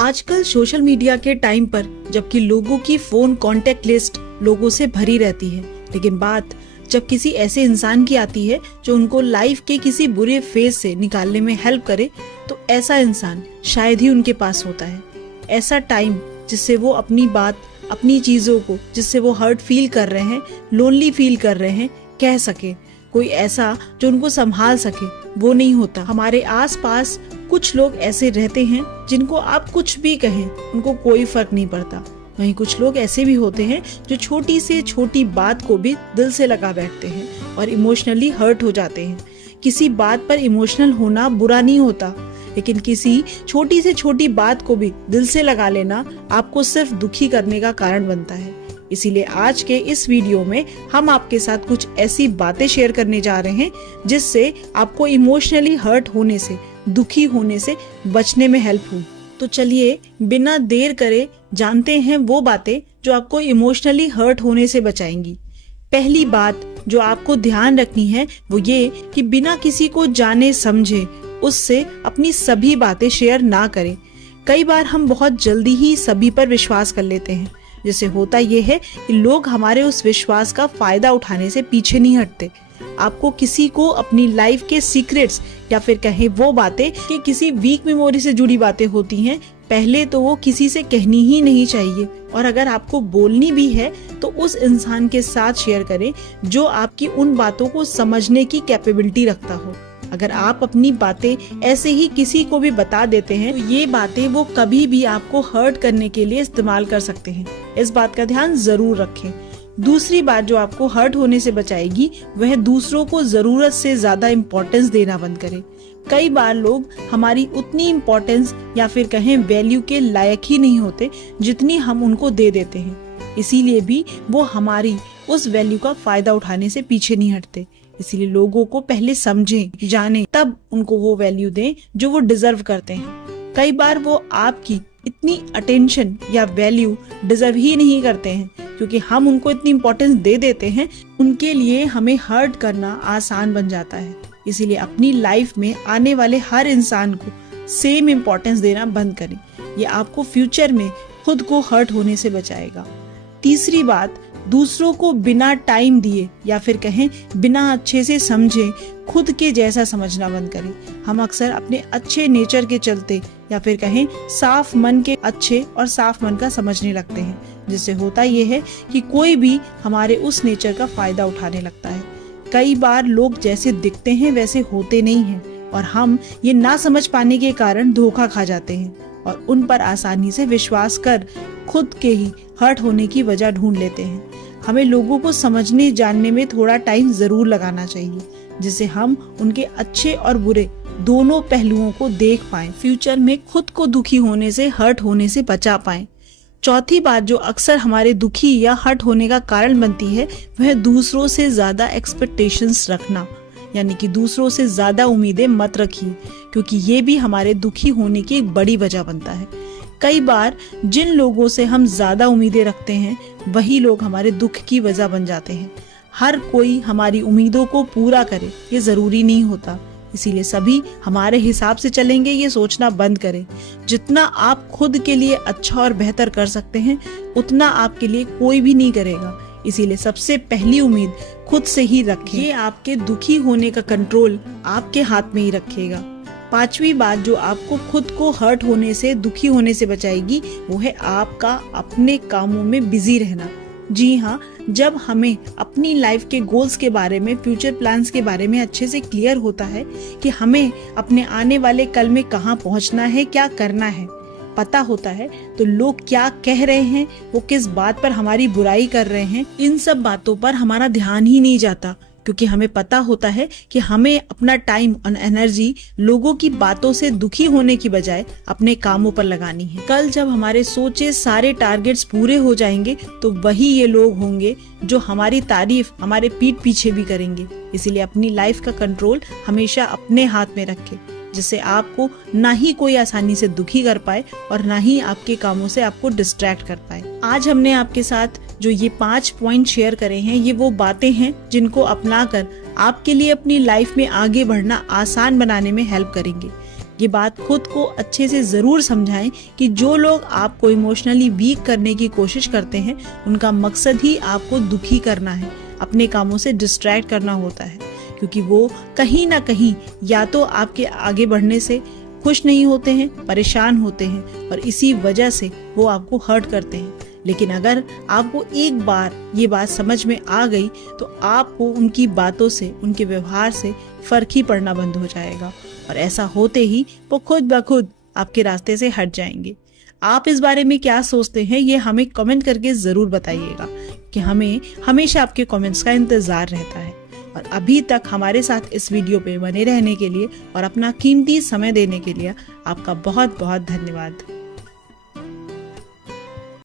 आजकल social media के time पर जबकि लोगों की फोन कांटेक्ट लिस्ट लोगों से भरी रहती है, लेकिन बात जब किसी ऐसे इंसान की आती है जो उनको लाइफ के किसी बुरे फेज से निकालने में हेल्प करे, तो ऐसा इंसान शायद ही उनके पास होता है। ऐसा टाइम जिससे वो अपनी बात, अपनी चीजों को जिससे वो हर्ट फील कर रहे हैं, लोनली फील कर रहे हैं, कह सके। कोई ऐसा जो उनको संभाल सके, वो नहीं होता। हमारे आसपास कुछ लोग ऐसे रहते हैं जिनको आप कुछ भी कहें उनको कोई फर्क नहीं पड़ता। वहीं कुछ लोग ऐसे भी होते हैं जो छोटी से छोटी बात को भी दिल से लगा बैठते हैं और इमोशनली हर्ट हो जाते हैं। किसी बात पर इमोशनल होना बुरा नहीं होता, लेकिन किसी छोटी से छोटी बात को भी दिल से लगा लेना आपको सिर्फ दुखी करने का कारण बनता है। इसीलिए आज के इस वीडियो में हम आपके साथ कुछ ऐसी बातें शेयर करने जा रहे हैं जिससे आपको इमोशनली हर्ट होने से, दुखी होने से बचने में हेल्प हो। तो चलिए बिना देर करे जानते हैं वो बातें जो आपको इमोशनली हर्ट होने से बचाएंगी। पहली बात जो आपको ध्यान रखनी है वो ये कि बिना किसी को जाने समझे उससे अपनी सभी बातें शेयर ना करें। कई बार हम बहुत जल्दी ही सभी पर विश्वास कर लेते हैं, जिससे होता यह है कि लोग हमारे उस विश्वास का फायदा उठाने से पीछे नहीं हटते। आपको किसी को अपनी लाइफ के सीक्रेट्स या फिर कहें वो बातें कि किसी वीक मेमोरी से जुड़ी बातें होती हैं, पहले तो वो किसी से कहनी ही नहीं चाहिए। और अगर आपको बोलनी भी है तो उस इंसान के साथ शेयर करें जो आपकी उन बातों को समझने की कैपेबिलिटी रखता हो। अगर आप अपनी बातें ऐसे ही किसी को भी बता देते हैं तो ये बातें वो कभी भी आपको हर्ट करने के लिए इस्तेमाल कर सकते हैं। इस बात का ध्यान जरूर रखें। दूसरी बात जो आपको हर्ट होने से बचाएगी वह दूसरों को जरूरत से ज्यादा इम्पोर्टेंस देना बंद करें। कई बार लोग हमारी उतनी इम्पोर्टेंस या फिर कहें वैल्यू के लायक ही नहीं होते जितनी हम उनको दे देते हैं। इसीलिए भी वो हमारी उस वैल्यू का फायदा उठाने से पीछे नहीं हटते। इसीलिए लोगों को पहले समझें, जानें, तब उनको वो वैल्यू दें जो वो डिजर्व करते हैं। कई बार वो आपकी इतनी अटेंशन या वैल्यू डिजर्व ही नहीं करते हैं, क्योंकि हम उनको इतनी इम्पोर्टेंस दे देते हैं, उनके लिए हमें हर्ट करना आसान बन जाता है। इसीलिए अपनी लाइफ में आने वाले हर इंसान को सेम इम्पोर्टेंस देना बंद करें। ये आपको फ्यूचर में खुद को हर्ट होने से बचाएगा। तीसरी बात, दूसरों को बिना टाइम दिए या फिर कहें बिना अच्छे से समझे खुद के जैसा समझना बंद करें। हम अक्सर अपने अच्छे नेचर के चलते या फिर कहें साफ मन के अच्छे और साफ मन का समझने लगते हैं, जिससे होता यह है कि कोई भी हमारे उस नेचर का फायदा उठाने लगता है। कई बार लोग जैसे दिखते हैं वैसे होते नहीं हैं और हम ये ना समझ पाने के कारण धोखा खा जाते हैं और उन पर आसानी से विश्वास कर खुद के ही हर्ट होने की वजह ढूंढ लेते हैं। हमें लोगों को समझने जानने में थोड़ा टाइम जरूर लगाना चाहिए, जिससे हम उनके अच्छे और बुरे दोनों पहलुओं को देख पाएं, फ्यूचर में खुद को दुखी होने से, हर्ट होने से बचा पाएं। चौथी बात जो अक्सर हमारे दुखी या हर्ट होने का कारण बनती है वह दूसरों से ज्यादा एक्सपेक्टेशंस रखना, यानी कि दूसरों से ज्यादा उम्मीदें मत रखिए, क्योंकि ये भी हमारे दुखी होने की एक बड़ी वजह बनता है। कई बार जिन लोगों से हम ज्यादा उम्मीदें रखते हैं वही लोग हमारे दुख की वजह बन जाते हैं। हर कोई हमारी उम्मीदों को पूरा करे ये जरूरी नहीं होता, इसीलिए सभी हमारे हिसाब से चलेंगे ये सोचना बंद करें। जितना आप खुद के लिए अच्छा और बेहतर कर सकते हैं उतना आपके लिए कोई भी नहीं करेगा। इसीलिए सबसे पहली उम्मीद खुद से ही रखें। ये आपके दुखी होने का कंट्रोल आपके हाथ में ही रखेगा। पांचवी बात जो आपको खुद को हर्ट होने से, दुखी होने से बचाएगी वो है आपका अपने कामों में बिजी रहना। जी हाँ, जब हमें अपनी लाइफ के गोल्स के बारे में, फ्यूचर प्लान्स के बारे में अच्छे से क्लियर होता है कि हमें अपने आने वाले कल में कहाँ पहुँचना है, क्या करना है, पता होता है, तो लोग क्या कह रहे हैं, वो किस बात पर हमारी बुराई कर रहे हैं, इन सब बातों पर हमारा ध्यान ही नहीं जाता, क्योंकि हमें पता होता है कि हमें अपना टाइम और एनर्जी लोगों की बातों से दुखी होने की बजाय अपने कामों पर लगानी है। कल जब हमारे सोचे सारे टारगेट्स पूरे हो जाएंगे तो वही ये लोग होंगे जो हमारी तारीफ हमारे पीठ पीछे भी करेंगे। इसीलिए अपनी लाइफ का कंट्रोल हमेशा अपने हाथ में रखें, जिससे आपको ना ही कोई आसानी से दुखी कर पाए और ना ही आपके कामों से आपको डिस्ट्रैक्ट कर पाए। आज हमने आपके साथ जो ये 5 पॉइंट शेयर करे हैं ये वो बातें हैं जिनको अपनाकर आपके लिए अपनी लाइफ में आगे बढ़ना आसान बनाने में हेल्प करेंगे। ये बात खुद को अच्छे से ज़रूर समझाएं कि जो लोग आपको इमोशनली वीक करने की कोशिश करते हैं उनका मकसद ही आपको दुखी करना है, अपने कामों से डिस्ट्रैक्ट करना होता है, क्योंकि वो कहीं ना कहीं या तो आपके आगे बढ़ने से खुश नहीं होते हैं, परेशान होते हैं और इसी वजह से वो आपको हर्ट करते हैं। लेकिन अगर आपको एक बार ये बात समझ में आ गई तो आपको उनकी बातों से, उनके व्यवहार से फर्क ही पड़ना बंद हो जाएगा और ऐसा होते ही वो खुद ब खुद आपके रास्ते से हट जाएंगे। आप इस बारे में क्या सोचते हैं ये हमें कमेंट करके ज़रूर बताइएगा, कि हमें हमेशा आपके कमेंट्स का इंतज़ार रहता है। और अभी तक हमारे साथ इस वीडियो पे बने रहने के लिए और अपना कीमती समय देने के लिए आपका बहुत बहुत धन्यवाद।